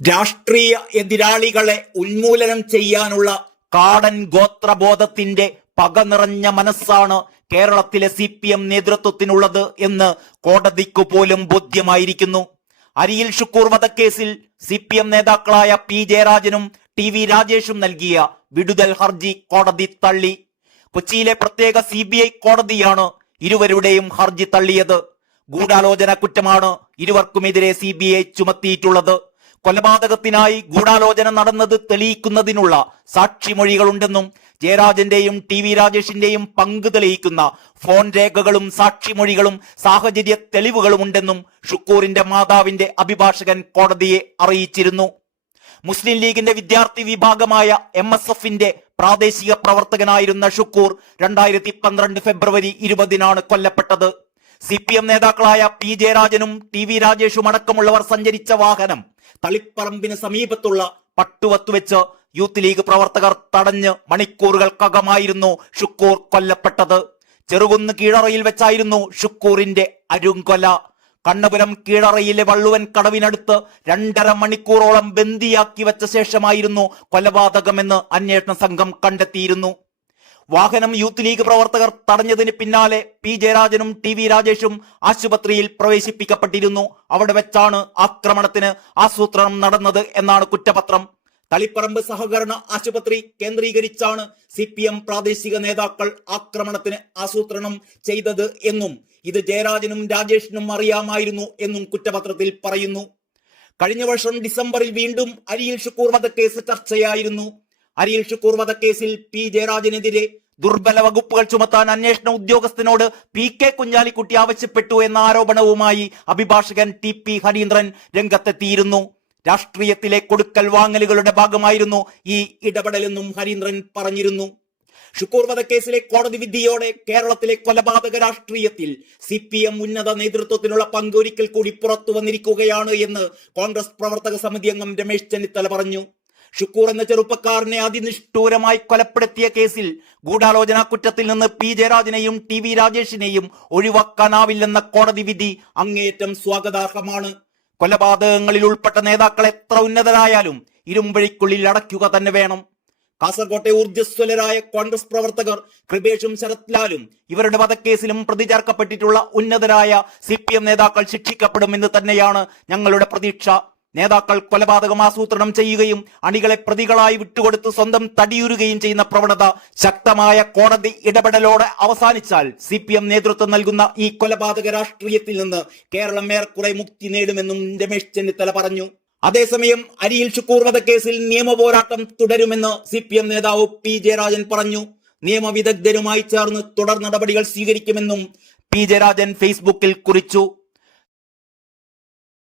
രാഷ്ട്രീയ എതിരാളികളെ ഉന്മൂലനം ചെയ്യാനുള്ള കാടൻ ഗോത്രബോധത്തിന്റെ പക നിറഞ്ഞ മനസ്സാണ് കേരളത്തിലെ CPM നേതൃത്വത്തിനുള്ളത് എന്ന് കോടതിക്കു പോലും ബോധ്യമായിരിക്കുന്നു. അരിയിൽ ഷുക്കൂർ വധക്കേസിൽ CPM നേതാക്കളായ P ജയരാജനും TV രാജേഷും നൽകിയ വിടുതൽ ഹർജി കോടതി തള്ളി. കൊച്ചിയിലെ പ്രത്യേക CBI കോടതിയാണ് ഇരുവരുടെയും ഹർജി തള്ളിയത്. ഗൂഢാലോചന കുറ്റമാണ് ഇരുവർക്കുമെതിരെ CBI ചുമത്തിയിട്ടുള്ളത്. കൊലപാതകത്തിനായി ഗൂഢാലോചന നടന്നത് തെളിയിക്കുന്നതിനുള്ള സാക്ഷിമൊഴികളുണ്ടെന്നും ജയരാജന്റെയും TV രാജേഷിന്റെയും പങ്ക് തെളിയിക്കുന്ന ഫോൺ രേഖകളും സാക്ഷിമൊഴികളും സാഹചര്യ തെളിവുകളുമുണ്ടെന്നും ഷുക്കൂറിന്റെ മാതാവിന്റെ അഭിഭാഷകൻ കോടതിയെ അറിയിച്ചിരുന്നു. മുസ്ലിം ലീഗിന്റെ വിദ്യാർത്ഥി വിഭാഗമായ MSFന്റെ പ്രാദേശിക പ്രവർത്തകനായിരുന്ന ഷുക്കൂർ 2012 ഫെബ്രുവരി 20 കൊല്ലപ്പെട്ടത്. CPM നേതാക്കളായ P ജയരാജനും TV രാജേഷും അടക്കമുള്ളവർ സഞ്ചരിച്ച വാഹനം തളിപ്പറമ്പിന് സമീപത്തുള്ള പട്ടുവത്ത് വെച്ച് യൂത്ത് ലീഗ് പ്രവർത്തകർ തടഞ്ഞ് മണിക്കൂറുകൾക്കകമായിരുന്നു ഷുക്കൂർ കൊല്ലപ്പെട്ടത്. ചെറുകുന്ന് കീഴറയിൽ വെച്ചായിരുന്നു ഷുക്കൂറിന്റെ അരുങ്കൊല. കണ്ണപുരം കീഴറയിലെ വള്ളുവൻ കടവിനടുത്ത് 2.5 മണിക്കൂറോളം ബന്ദിയാക്കി വെച്ച ശേഷമായിരുന്നു കൊലപാതകമെന്ന് അന്വേഷണ സംഘം കണ്ടെത്തിയിരുന്നു. വാഹനം യൂത്ത് ലീഗ് പ്രവർത്തകർ തടഞ്ഞതിന് പിന്നാലെ P ജയരാജനും TV രാജേഷും ആശുപത്രിയിൽ പ്രവേശിപ്പിക്കപ്പെട്ടിരുന്നു. അവിടെ വെച്ചാണ് ആക്രമണത്തിന് ആസൂത്രണം നടന്നത് എന്നാണ് കുറ്റപത്രം. തളിപ്പറമ്പ് സഹകരണ ആശുപത്രി കേന്ദ്രീകരിച്ചാണ് CPM പ്രാദേശിക നേതാക്കൾ ആക്രമണത്തിന് ആസൂത്രണം ചെയ്തത് എന്നും ഇത് ജയരാജനും രാജേഷിനും അറിയാമായിരുന്നു എന്നും കുറ്റപത്രത്തിൽ പറയുന്നു. കഴിഞ്ഞ വർഷം ഡിസംബറിൽ വീണ്ടും അരിയിൽ ഷുക്കൂർ വധക്കേസ് ചർച്ചയായിരുന്നു. അരിയിൽ ഷുക്കൂർ വധക്കേസിൽ P ജയരാജനെതിരെ ദുർബല വകുപ്പുകൾ ചുമത്താൻ അന്വേഷണ ഉദ്യോഗസ്ഥനോട് PK കുഞ്ഞാലിക്കുട്ടി ആവശ്യപ്പെട്ടു എന്ന ആരോപണവുമായി അഭിഭാഷകൻ TP ഹരീന്ദ്രൻ രംഗത്തെത്തിയിരുന്നു. രാഷ്ട്രീയത്തിലെ കൊടുക്കൽ വാങ്ങലുകളുടെ ഭാഗമായിരുന്നു ഈ ഇടപെടലെന്നും ഹരീന്ദ്രൻ പറഞ്ഞിരുന്നു. ഷുക്കൂർ വധക്കേസിലെ കോടതി വിധിയോടെ കേരളത്തിലെ കൊലപാതക രാഷ്ട്രീയത്തിൽ CPM ഉന്നത നേതൃത്വത്തിനുള്ള പങ്ക് ഒരിക്കൽ കൂടി പുറത്തു വന്നിരിക്കുകയാണ് എന്ന് കോൺഗ്രസ് പ്രവർത്തക സമിതി അംഗം രമേശ് ചെന്നിത്തല പറഞ്ഞു. ഷുക്കൂർ എന്ന ചെറുപ്പക്കാരനെ അതിനിഷ്ഠൂരമായി കൊലപ്പെടുത്തിയ കേസിൽ ഗൂഢാലോചന കുറ്റത്തിൽ നിന്ന് P ജയരാജനെയും TV രാജേഷിനെയും ഒഴിവാക്കാനാവില്ലെന്ന കോടതി വിധി അങ്ങേയറ്റം സ്വാഗതാർഹമാണ്. കൊലപാതകങ്ങളിൽ ഉൾപ്പെട്ട നേതാക്കൾ എത്ര ഉന്നതരായാലും ഇരുമ്പഴിക്കുള്ളിൽ അടയ്ക്കുക തന്നെ വേണം. കാസർകോട്ടെ ഊർജ്ജസ്വലരായ കോൺഗ്രസ് പ്രവർത്തകർ കൃപേഷും ശരത് ലാലും ഇവരുടെ വധക്കേസിലും പ്രതി ചേർക്കപ്പെട്ടിട്ടുള്ള ഉന്നതരായ CPM നേതാക്കൾ ശിക്ഷിക്കപ്പെടുമെന്ന് തന്നെയാണ് ഞങ്ങളുടെ പ്രതീക്ഷ. നേതാക്കൾ കൊലപാതകം ആസൂത്രണം ചെയ്യുകയും അണികളെ പ്രതികളായി വിട്ടുകൊടുത്ത് സ്വന്തം തടിയുരുകയും ചെയ്യുന്ന പ്രവണത ശക്തമായ കോടതി ഇടപെടലോടെ അവസാനിച്ചാൽ CPM നേതൃത്വം നൽകുന്ന ഈ കൊലപാതക രാഷ്ട്രീയത്തിൽ നിന്ന് കേരളം ഏറെക്കുറെ മുക്തി നേടുമെന്നും രമേശ് ചെന്നിത്തല പറഞ്ഞു. അതേസമയം അരിയിൽ ഷുക്കൂർ വധക്കേസിൽ നിയമപോരാട്ടം തുടരുമെന്ന് CPM നേതാവ് P ജയരാജൻ പറഞ്ഞു. നിയമവിദഗ്ധരുമായി ചേർന്ന് തുടർ നടപടികൾ സ്വീകരിക്കുമെന്നും P ജയരാജൻ ഫേസ്ബുക്കിൽ കുറിച്ചു.